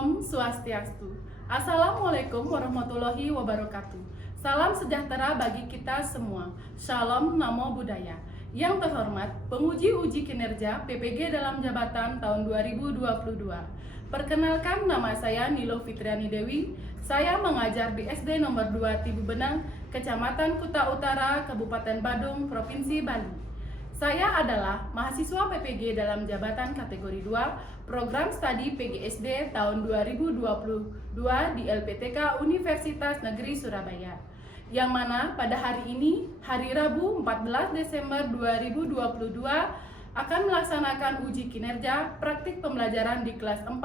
Om Swastiastu. Assalamualaikum warahmatullahi wabarakatuh. Salam sejahtera bagi kita semua. Shalom, namo buddhaya. Yang terhormat, penguji uji kinerja PPG dalam jabatan tahun 2022. Perkenalkan, nama saya Nilo Fitriani Dewi. Saya mengajar di SD nomor 2 Tibu Benang, Kecamatan Kuta Utara, Kabupaten Badung, Provinsi Bali. Saya adalah mahasiswa PPG dalam jabatan kategori 2, program studi PGSD tahun 2022 di LPTK Universitas Negeri Surabaya. Yang mana pada hari ini, hari Rabu 14 Desember 2022, akan melaksanakan uji kinerja praktik pembelajaran di kelas 4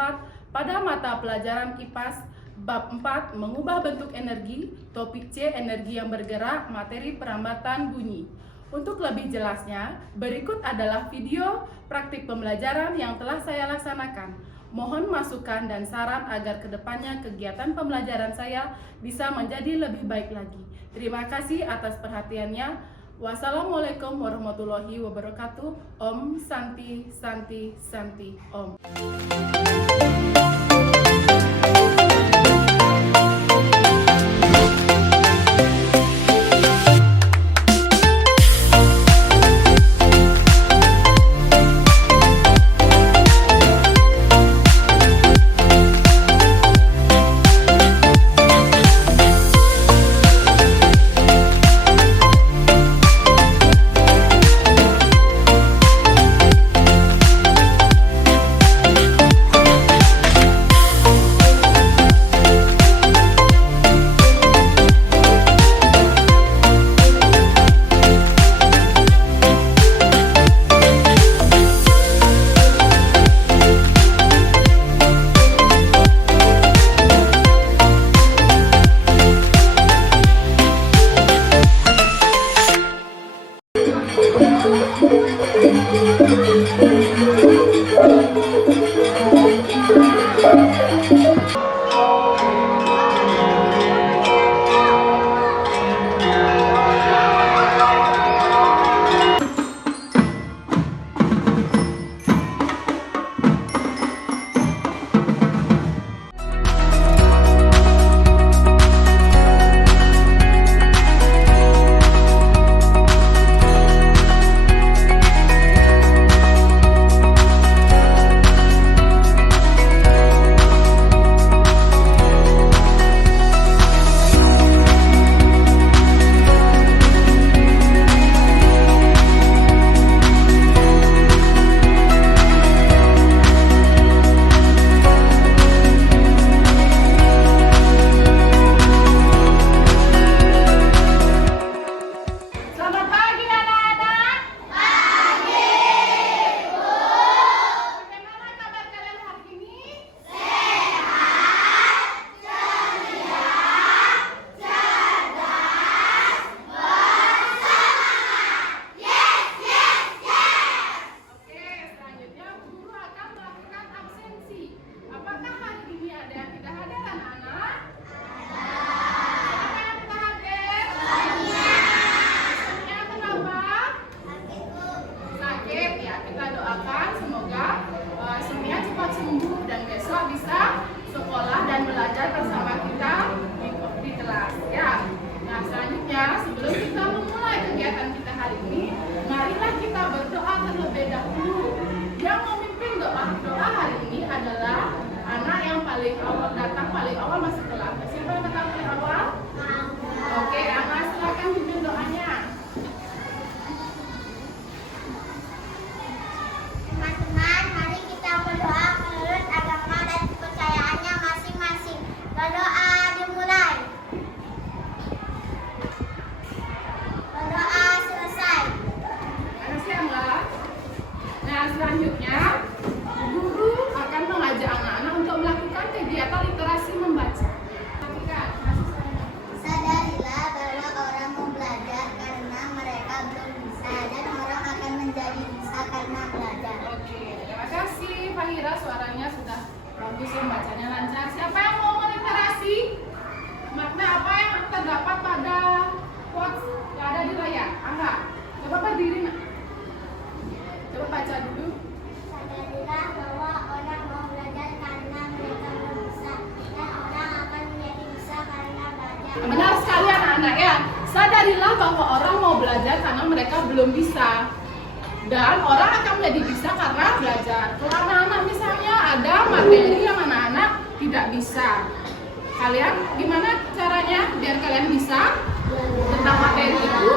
pada mata pelajaran IPAS bab 4 mengubah bentuk energi, topik C energi yang bergerak, materi perambatan bunyi. Untuk lebih jelasnya, berikut adalah video praktik pembelajaran yang telah saya laksanakan. Mohon masukan dan saran agar kedepannya kegiatan pembelajaran saya bisa menjadi lebih baik lagi. Terima kasih atas perhatiannya. Wassalamualaikum warahmatullahi wabarakatuh. Om Santi Santi Santi Om. Sebelum kita memulai kegiatan kita hari ini, marilah kita berdoa terlebih dahulu. Yang memimpin doa hari ini adalah anak yang paling awal datang, paling awal masuk kelas. Siapa yang datang paling awal? Oke, anak silakan pimpin doanya. Teman-teman, mari kita berdoa menurut agama dan kepercayaannya masing-masing. Berdoa dimulai. Berdoa selesai. Makasih Angga. Nah, selanjutnya guru akan mengajak anak-anak untuk melakukan kegiatan literasi membaca. Perhatikan, kasih saya. sadarilah bahwa orang mau belajar karena mereka belum bisa. Dan orang akan menjadi bisa karena belajar. Kalau anak-anak misalnya ada materi yang anak-anak tidak bisa, kalian gimana caranya biar kalian bisa tentang materi itu?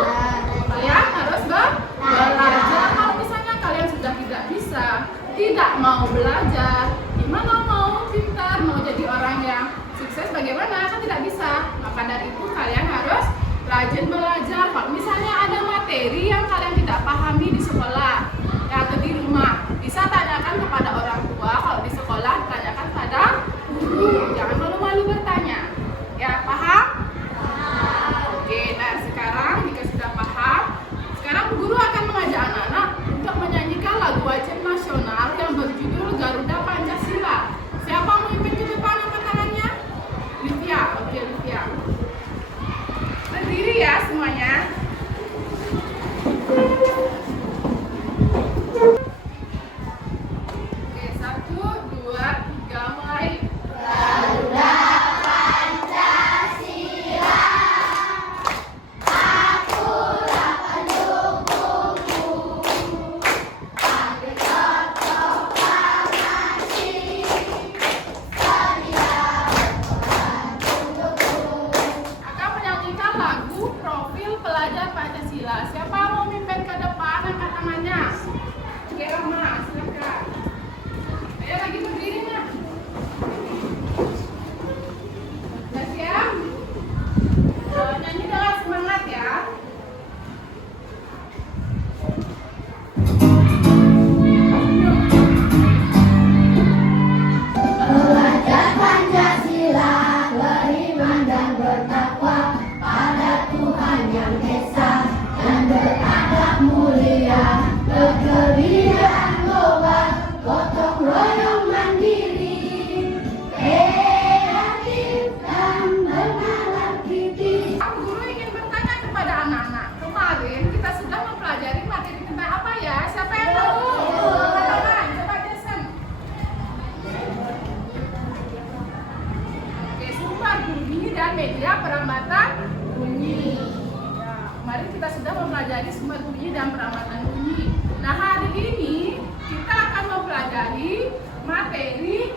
Kalian harus belajar. Kalau misalnya kalian sudah tidak bisa, tidak mau belajar, gimana mau pintar, mau jadi orang yang sukses bagaimana? Kan tidak bisa. Maka dari itu kalian harus rajin belajar. Kalau misalnya ada materi yang kalian tidak pahami di sekolah atau di rumah, bisa tanyakan kepada orang tua. Kalau di sekolah, tanyakan pada guru. Jangan malu-malu bertanya. Ya, paham? Oke, nah sekarang jika sudah paham, sekarang guru akan mengajak anak-anak untuk menyanyikan lagu wajib nasional yang berjudul Garuda Pancasila. Siapa memimpin ke depan angkat tangannya? Livia. Oke, Livia. Berdiri ya semuanya. Oke, 1, 2, 3, mulai. Garuda Pancasila, akulah pendukungmu. Ambil contoh proklamasi, sedia berkorban untukmu. Akan menyanyikan lagu Profil Pelajar Pancasila. Siapa mau mimpin ke depan angkat tangannya? Oke, Rama, silakan. Ayo lagi berdiri, Nak. Sudah siap? Nyanyi dengan semangat ya. Pelajar Pancasila beriman dan bertakwa pada Tuhan Yang Esa dan berakhlak mulia, kekebudayaan global, gotong royong mandiri, kreatif dan bernalar kritis. Guru ingin bertanya kepada anak-anak. Kemarin kita sudah mempelajari materi tentang apa ya? Siapa yang tahu? Angkat tangan, coba Jason. Oke, sumber bunyi dan media peramatan bunyi. Ya, kemarin kita sudah mempelajari sumber bunyi dan peramatan bunyi. Nah, hari ini kita akan mempelajari materi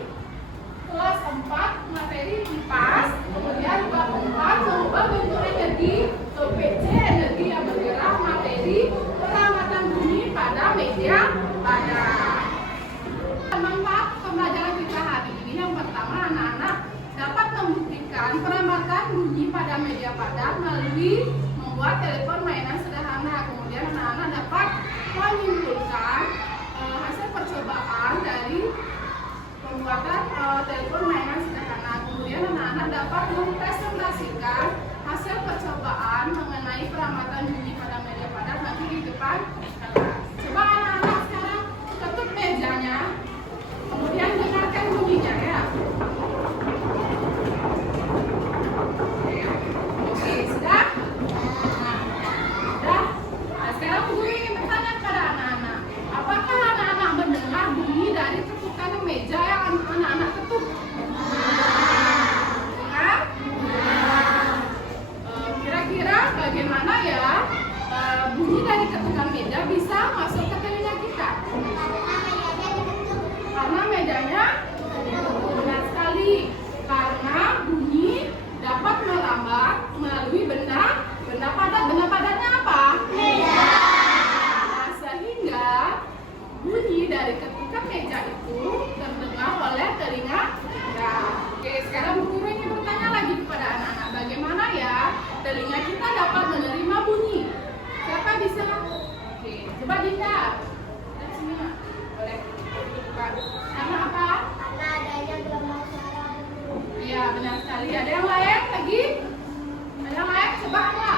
kelas 4, materi kipas, kemudian bab 4 mengubah bentuk energi, atau PC, energi yang bergerak, materi peramatan bunyi pada media padat. Manfaat pembelajaran kita hari ini yang pertama, anak-anak dapat membuktikan peramatan bunyi pada media padat melalui membuat telepon mainan sederhana. Kemudian anak-anak dapat menyimpulkan hasil percobaan dari pembuatan telepon mainan sederhana. Kemudian anak-anak dapat mempresentasikan hasil percobaan mengenai peramatan bunyi pada media padat nanti di depan kelas. Coba anak-anak sekarang tutup mejanya, kemudian dengarkan bunyinya ya. Oke, sudah? Sudah? Nah, sekarang guru ingin bertanya kepada anak-anak, apakah anak-anak mendengar bunyi dari ketukan meja yang anak-anak ketuk? Dengar? Kira-kira bagaimana ya bunyi dari ketukan meja bisa masuk ke telinga kita? Karena mejanya benar sekali. Karena bunyi dapat merambat melalui benda padat. Benda padatnya apa? Meja. Nah, sehingga bunyi dari ketukan meja itu terdengar oleh telinga kita. Oke, sekarang guru ingin bertanya lagi kepada anak-anak, bagaimana ya telinga kita dapat menerima bunyi? Siapa bisa? Oke, coba Dinda. Dari sini, Mak. Boleh. Karena apa? Karena adanya gelombang suara. Iya, benar sekali. Ada yang lain lagi? Ada yang lain? Coba apa?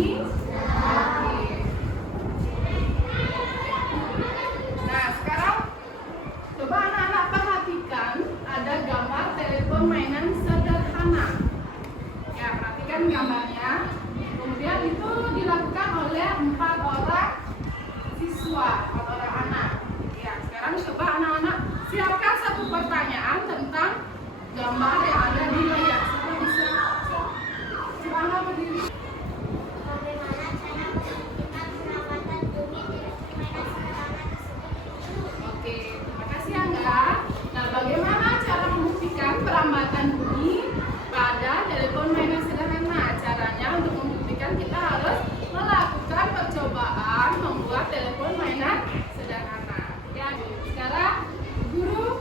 bunyi? Oke. Nah, sekarang coba anak-anak perhatikan ada gambar telepon mainan sederhana. Ya, perhatikan gambarnya. Kemudian itu dilakukan oleh 4 orang siswa atau orang anak. Ya, sekarang coba anak-anak siapkan satu pertanyaan tentang gambar yang ada di layar. Siapa bisa? Coba anak berdiri. Bagaimana cara membuktikan perawatan bumi dari permainan sederhana tersebut? Oke, terima kasih Angga. Nah, bagaimana cara membuktikan perambatan bunyi pada telepon mainan sederhana? Caranya untuk membuktikan kita harus melakukan percobaan membuat telepon mainan sederhana. Ya, sekarang guru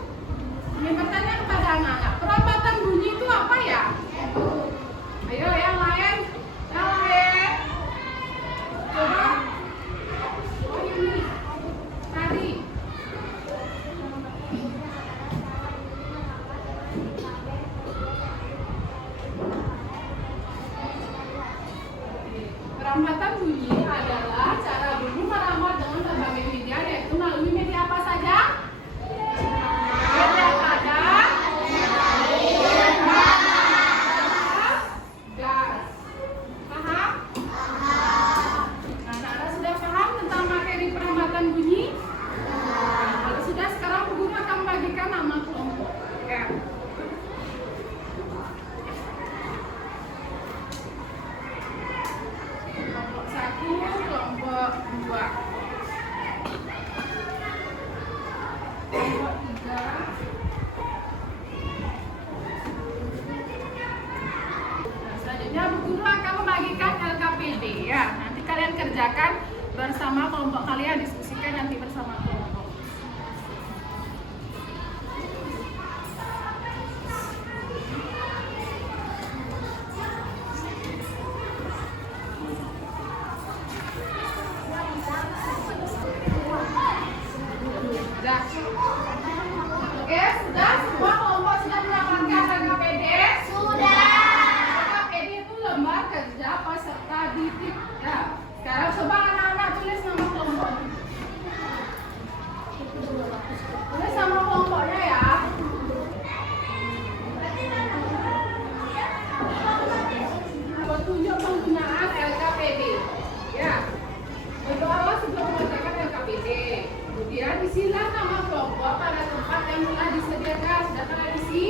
ingin bertanya kepada anak-anak, perambatan bunyi itu apa ya? Ayo yang lain, yang lain. Coba. Oh ini, tadi. Perambatan bunyi adalah cara bunyi merambat dengan berbagai media, yaitu melalui media apa saja? Media padat, gas. Paham? Nah, anak-anak sudah paham tentang materi perambatan bunyi? Kalau sudah, sekarang guru akan membagikan nama kelompok. Ya. Kelompok 1, kelompok 2, kelompok 3. Nah, selanjutnya Bu Guru akan membagikan LKPD ya. Nanti kalian kerjakan bersama kelompok kalian, diskusikan nanti bersama kelompok. Sudah. Oke, sudah semua kelompok sudah mendapatkan LKPD? Sudah. LKPD itu lembar kerja peserta didik. Ya. Sekarang coba anak-anak tulis nama kelompok. Tulis nama kelompoknya ya. Petunjuk penggunaan LKPD. Ya. Berdoa sebelum mengerjakan LKPD. Kemudian isilah nama kelompok pada tempat yang telah disediakan. Sudah kalian isi?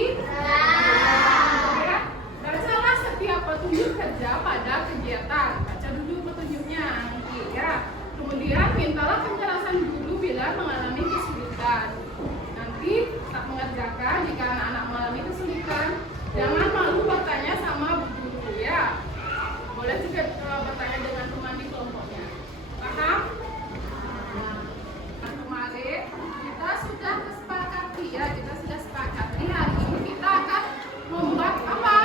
Ya. Bacalah setiap petunjuk kerja pada kegiatan. Baca dulu petunjuknya nanti ya. Kemudian mintalah penjelasan guru bila mengalami kesulitan. Nanti saat mengerjakan, jika anak-anak mengalami kesulitan, jangan malu bertanya sama bu guru ya. Boleh juga bertanya dengan teman di kelompoknya. Paham? Nah, kemarin kita sudah kesepakati ya, kita sudah sepakati hari ini kita akan membuat apa?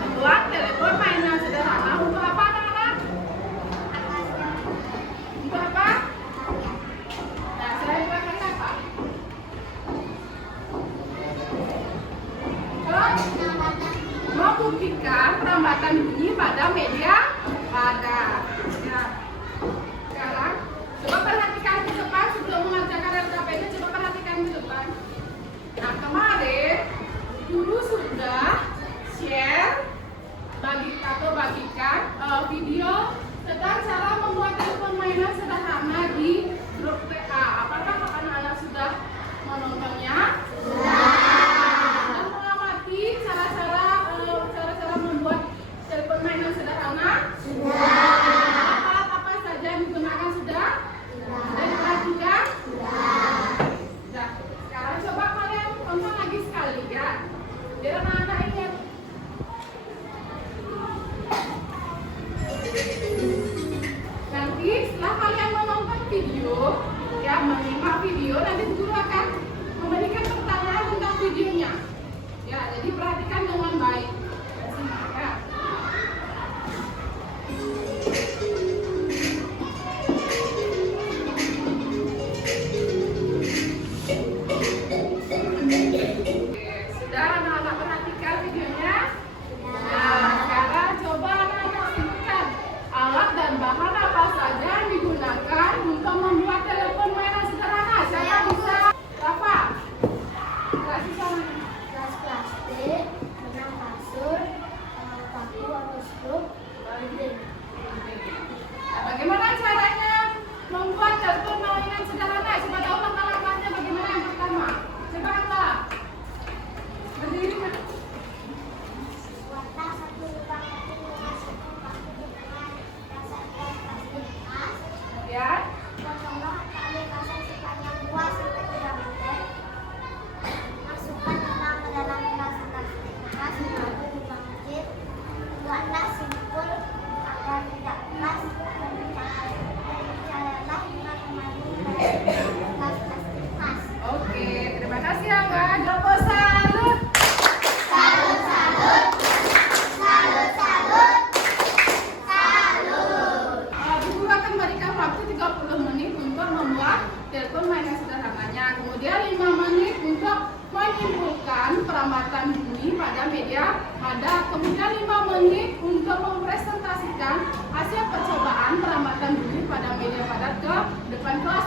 Membuat telepon mainan sederhana. Untuk apa anak-anak? Untuk apa? Nah, saya buatkan apa? Membuktikan perambatan bunyi pada media padat. Ya. Sekarang coba perhatikan ke depan sebelum mengerjakan LKPD. Coba perhatikan ke depan. Nah, kemarin guru sudah share bagikan video tentang cara membuat telepon mainan sederhana di grup WA. Apakah anak-anak sudah menontonnya? Sudah mengamati cara-cara membuat telepon mainan sederhana? Alat apa saja yang digunakan sudah? Sudah diperhatikan? Sudah. Sekarang coba kalian tonton lagi sekali ya. Biar anak-anak ingat.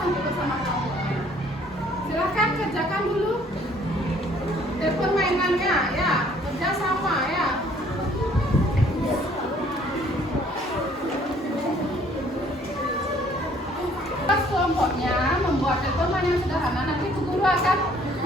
nanti bersama kelompoknya. Silahkan kerjakan dulu permainannya ya, kerja sama ya. Pas kelompoknya membuat teman yang sederhana, nanti Bu Guru akan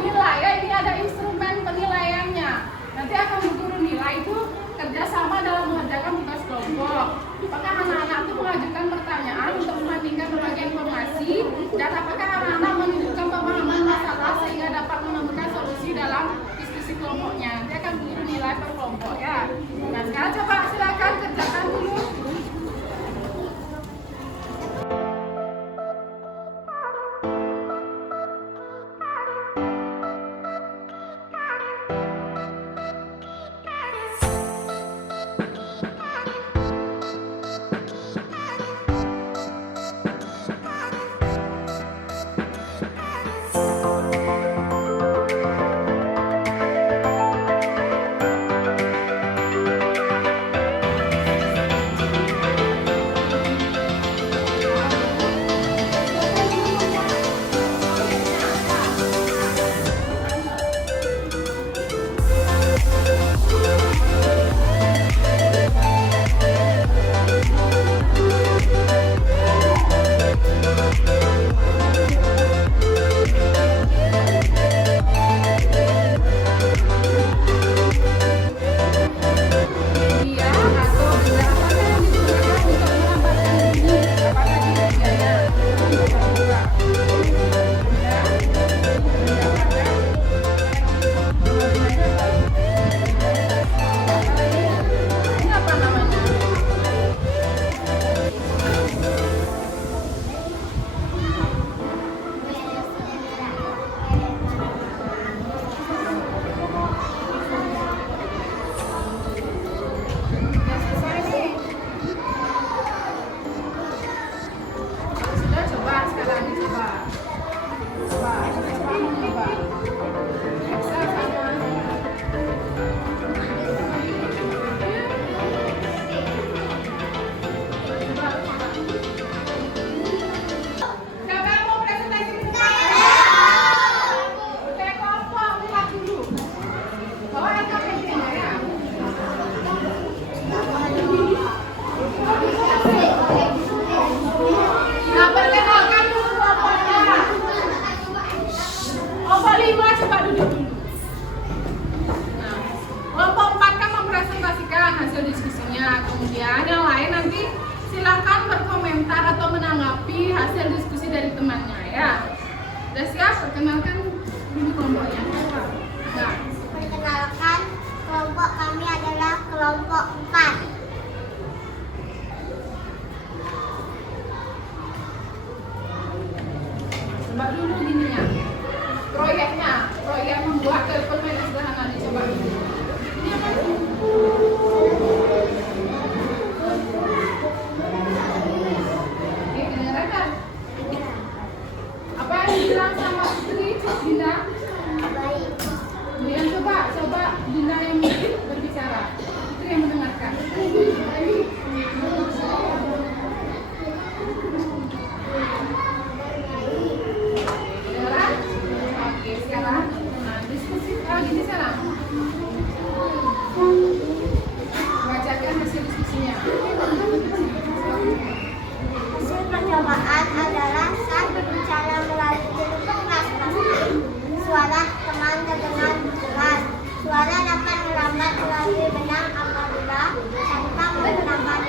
nilai ya, ini ada instrumen penilaiannya. Nanti akan Bu Guru nilai itu kerjasama dalam mengerjakan tugas kelompok. Apakah anak-anak itu mengajukan pertanyaan untuk membandingkan berbagai informasi, dan apakah anak-anak menunjukkan pemahaman masalah sehingga dapat menemukan solusi dalam diskusi kelompoknya. Nanti akan Bu Guru nilai per kelompok ya. Nah sekarang coba silakan kerjakan dulu. Kemudian yang lain nanti silakan berkomentar atau menanggapi hasil diskusi dari temannya ya. Sudah siap? Perkenalkan dulu kelompoknya. Nah. Perkenalkan, kelompok kami adalah kelompok 4. Coba dulu gininya. Proyek membuat telepon main sederhana dicoba dulu. Ini apa sih? Apa yang dibilang sama Putri, Dinda? Baik. Kemudian coba Dinda yang berbicara, Putri yang mendengarkan. Kedengaran? Oke, sekarang diskusi gini sekarang. Bacakan hasil diskusinya. Hasil percobaan adalah saat berbicara melalui telepon kelas. Suara teman terdengar jelas. Suara dapat melambat melalui benang apabila tanpa menggunakan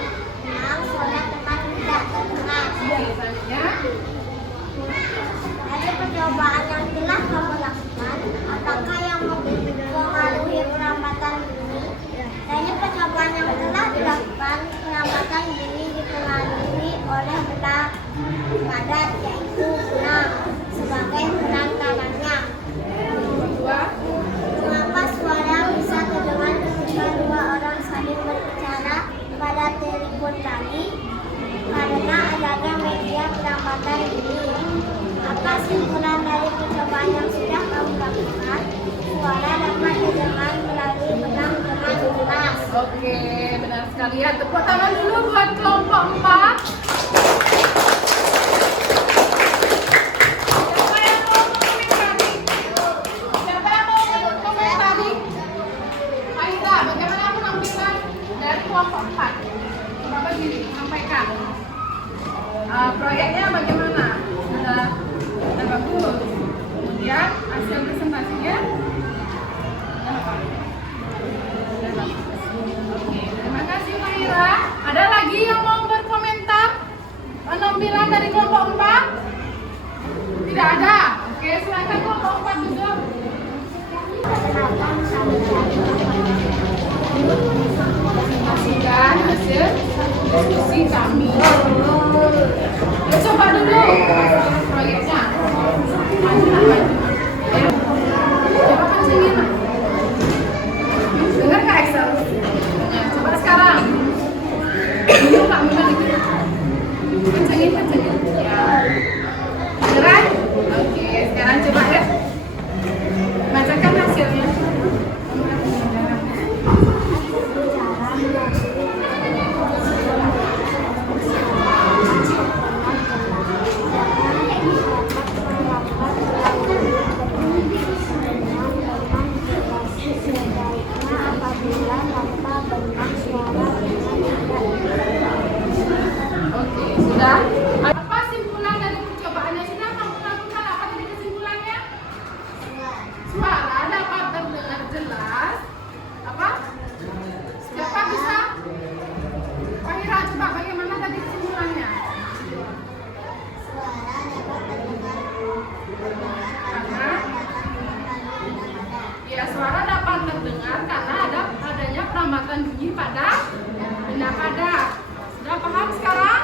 benang suara teman tidak terdengar. Selanjutnya, Dari percobaan yang telah kamu lakukan, apakah yang mempengaruhi perlambatan bunyi? Dari percobaan yang telah dilakukan, perlambatan bunyi dipengaruhi oleh benang padat, yaitu benang sebagai perantaranya. kedua, Mengapa suara bisa terdengar ketika dua orang saling berbicara pada telepon tadi? Karena adanya media perlambatan bunyi. Apa kesimpulan dari percobaan yang sudah kamu lakukan? Suara dapat terdengar melalui benang dengan jelas. oke, benar sekali ya. Tepuk tangan dulu buat kelompok 4. Ya. Proyeknya bagaimana? Sudah bagus. Kemudian hasil presentasinya sudah apa? Sudah bagus. Oke, terima kasih Mahira. Ada lagi yang mau berkomentar? Penampilan dari kelompok 4? Tidak ada. Oke, silakan kelompok 4 duduk. Presentasikan hasil diskusi kami. Ya, coba dulu proyeknya. Maju. Ya. Coba kencengin. Dengar nggak Excel? Ya, coba sekarang. Dulu Kak Mima dikit. Kencengin. Ya. Dengeran? Oke, sekarang coba ya. Bacakan hasilnya. Oke, sudah. Apa simpulan dari percobaannya? Sudah kamu lakukan apa tadi kesimpulannya? Suara dapat terdengar jelas. Apa? Siapa bisa? Mahira, coba bagaimana tadi kesimpulannya? Karena ya, suara dapat terdengar karena adanya perambatan bunyi pada benda padat. Sudah paham sekarang?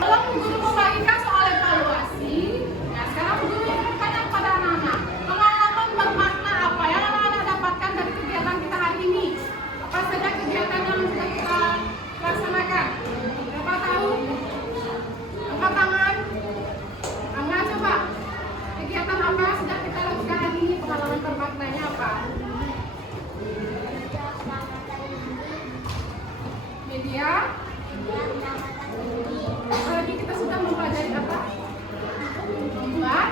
Kalau guru membagikan soal evaluasi, ya sekarang guru bertanya kepada anak-anak, pengalaman bermakna apa yang anak-anak dapatkan dari kegiatan kita hari ini? Apa saja kegiatan yang sudah kita laksanakan? Siapa tahu? Angkat tangan. Angkat coba. Kegiatan apa yang sudah kita lakukan hari ini? Pengalaman bermaknanya apa? Media. Apalagi kita sudah mempelajari apa? Membuat.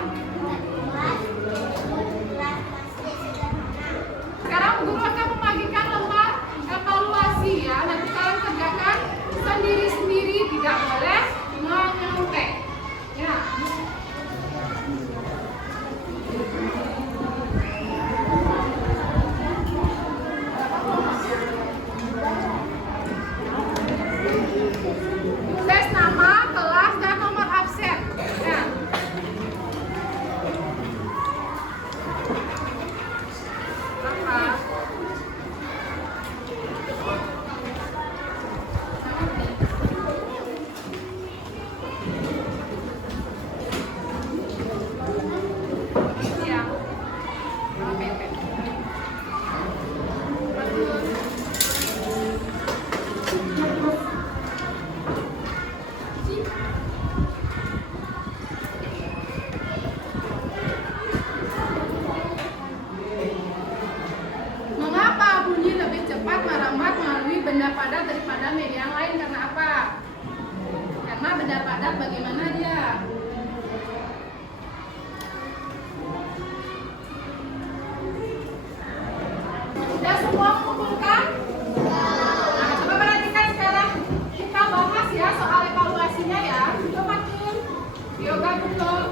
Sekarang guru akan membagikan lembar evaluasi ya. Nanti kalian kerjakan sendiri-sendiri, tidak boleh menyontek. Ya. Tulis nama, kelas, dan nomor absen. Ya. Apa? Ya. Oke. Bagus. Mengapa bunyi lebih cepat merambat melalui benda padat daripada media yang lain? Karena apa? Karena benda padat bagaimana dia? Sudah semua mengumpulkan? Nah, coba perhatikan sekarang. Kita bahas ya soal evaluasinya ya. Coba tuh. Yoga betul.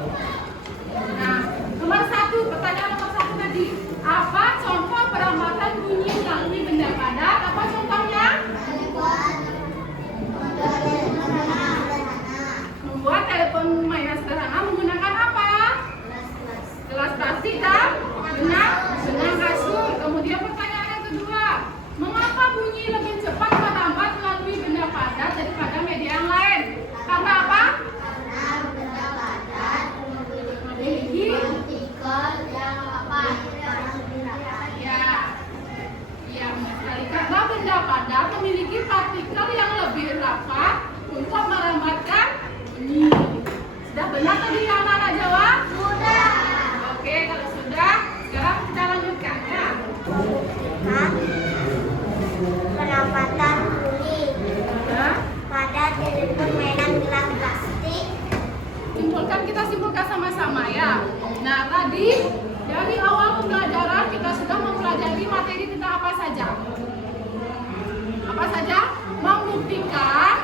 Nah, nomor 1, pertanyaan nomor 1 tadi. Apa contoh perambatan bunyi melalui benda padat? Apa contohnya? Membuat telepon mainan sederhana menggunakan apa? Gelas plastik dan benang kasur. Kemudian pertanyaan yang kedua, mengapa bunyi lebih cepat merambat melalui benda padat daripada media yang lain? Karena apa? Memiliki ya, sekali. Karena benda padat memiliki partikel yang lebih rapat untuk merambatkan bunyi. Sudah benar tadi yang anak jawab? Sudah. Oke, kalau sudah, sekarang kita lanjutkan ya. Perambatan bunyi Ya. pada telepon mainan gelas plastik. Kita simpulkan sama-sama ya. Nah, tadi dari awal pembelajaran kita sudah mempelajari materi tentang apa saja? Apa saja? Membuktikan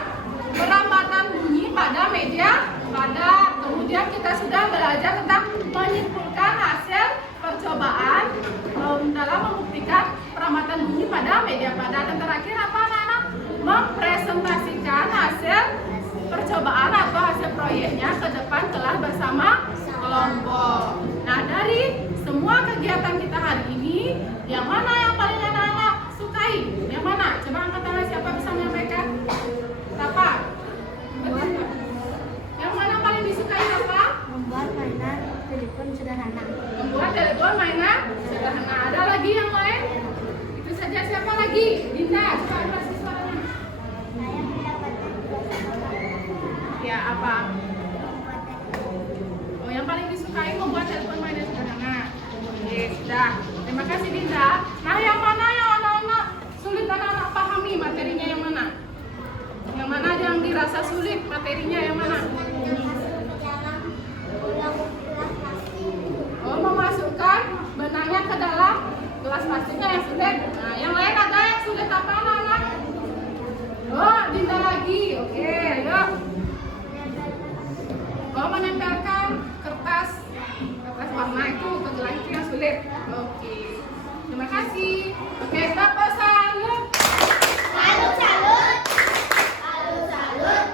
Yang mana yang paling anak-anak sukai? Yang mana? Coba angkat tangan, siapa bisa menyampaikan? Rafa. Betul nggak? Yang mana paling disukai Rafa? Membuat mainan telepon sederhana. Membuat telepon mainan sederhana. Ada lagi yang lain? Itu saja. Siapa lagi? Dinda, coba kasih suaranya. Saya mendapatkan tugas sekolah. Ya, apa? Membuat telepon. Oh, yang paling disukai membuat telepon mainan sederhana. Oke, sudah. Terima kasih Dinda. Nah, yang mana yang anak-anak sulit anak-anak pahami materinya yang mana? Yang mana yang dirasa sulit materinya yang mana? Masuk ke dalam gelas plastik. Oh, memasukkan benangnya ke dalam gelas plastiknya yang sulit. Nah, yang lain ada yang sulit apa anak-anak? Oh, Dinda lagi. Oke, ayo. Oh, menempelkan kertas warna itu ke gelas itu yang sulit. Oke, terima kasih. Oke, tepuk salut. Salut, salut. Salut, salut.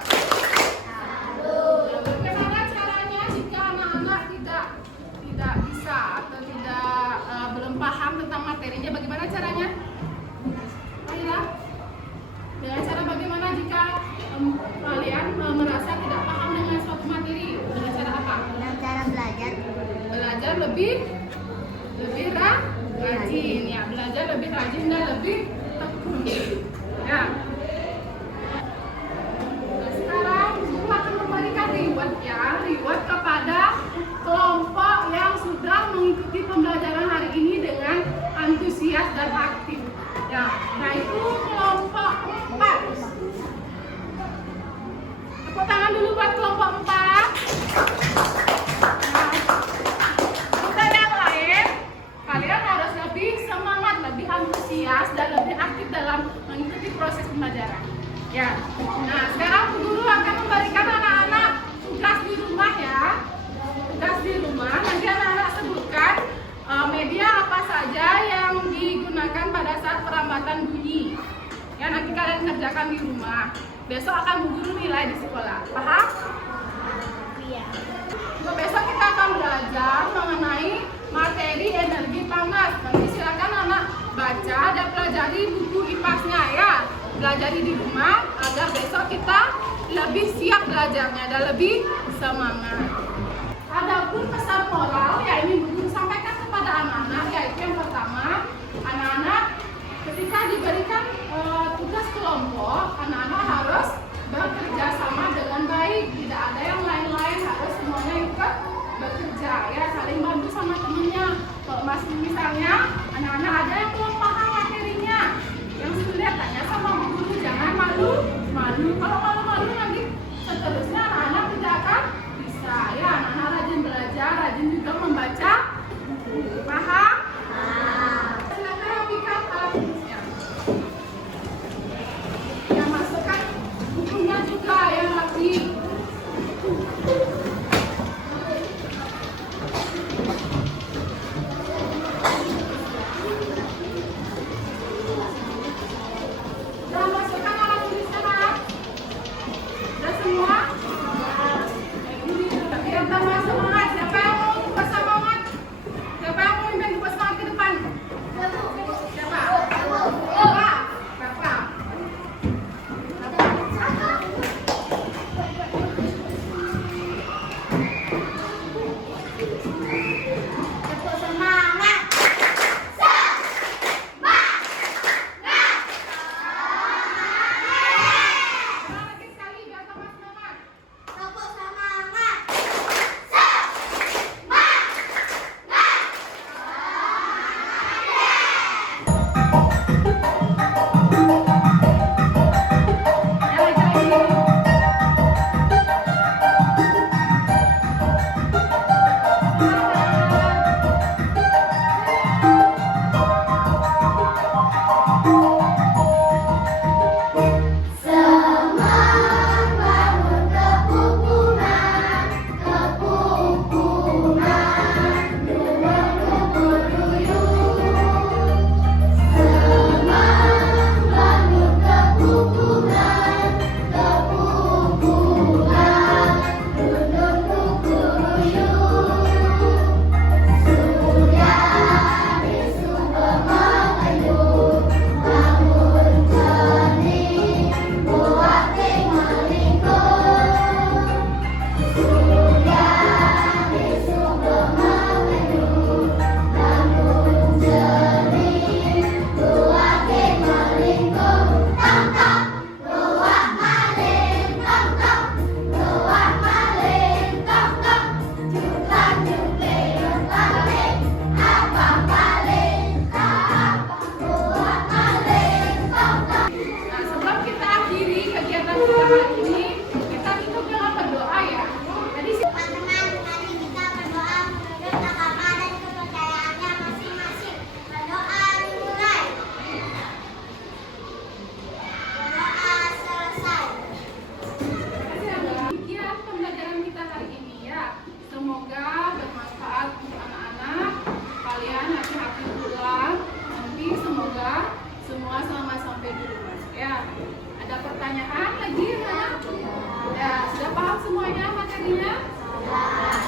Ya, bagaimana caranya jika anak-anak tidak bisa atau belum paham tentang materinya? Bagaimana caranya? Ayolah. Dengan cara bagaimana jika kalian merasa tidak paham dengan suatu materi? Dengan cara apa? Dengan cara belajar. Belajar lebih rajin ya, belajar lebih rajin dan lebih tekun ya. Nah, sekarang guru akan memberikan reward kepada kelompok yang sudah mengikuti pembelajaran hari ini dengan antusias dan aktif ya. Nah, itu kelompok 4. Tepuk tangan dulu buat kelompok 4. Kalian harus lebih semangat, lebih antusias, dan lebih aktif dalam mengikuti proses pembelajaran. Ya. Nah, sekarang guru akan memberikan anak-anak tugas di rumah ya. Tugas di rumah. Nanti anak-anak sebutkan media apa saja yang digunakan pada saat perambatan bunyi. Ya, nanti kalian kerjakan di rumah. Besok akan guru nilai di sekolah. Paham? Iya. Untuk besok kita akan belajar mengenai materi energi panas. Nanti silakan anak baca dan pelajari buku IPAS-nya ya. Pelajari di rumah agar besok kita lebih siap belajarnya dan lebih semangat. Adapun pesan moral yang ingin guru sampaikan kepada anak-anak yaitu yang pertama, anak-anak ketika diberikan tugas kelompok, anak-anak harus bekerja sama dengan baik. Tidak ada yang lain-lain, harus semuanya ikut bekerja ya, saling bantu sama temennya. Kalau masih misalnya anak-anak ada yang belum paham materinya, yang sulit tanya sama guru, jangan malu-malu. Kalau malu-malu nanti seterusnya anak-anak tidak akan bisa ya. Anak-anak rajin belajar, rajin juga membaca buku. Paham? Silakan rapikan alat tulisnya. Ya, masukkan bukunya juga yang rapi. Sudah masukkan alat tulisnya, Nak? Sudah semua? Biar tambah semangat. Siapa yang mau tambah semangat? Siapa yang mau memimpin kita hari ini kita tutup dengan berdoa ya. Jadi Teman-teman, mari kita berdoa menurut agama dan kepercayaannya masing-masing. Berdoa dimulai. Berdoa selesai. demikian pembelajaran kita hari ini ya. Semoga bermanfaat untuk anak-anak. Kalian hati-hati pulang. Nanti semoga semua selamat sampai di rumah ya. Ada pertanyaan lagi ya? Ya, sudah paham semuanya materinya?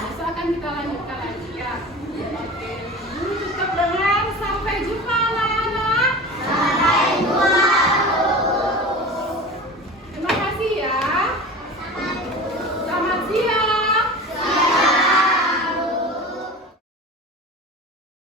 Besok akan kita lanjutkan lagi ya.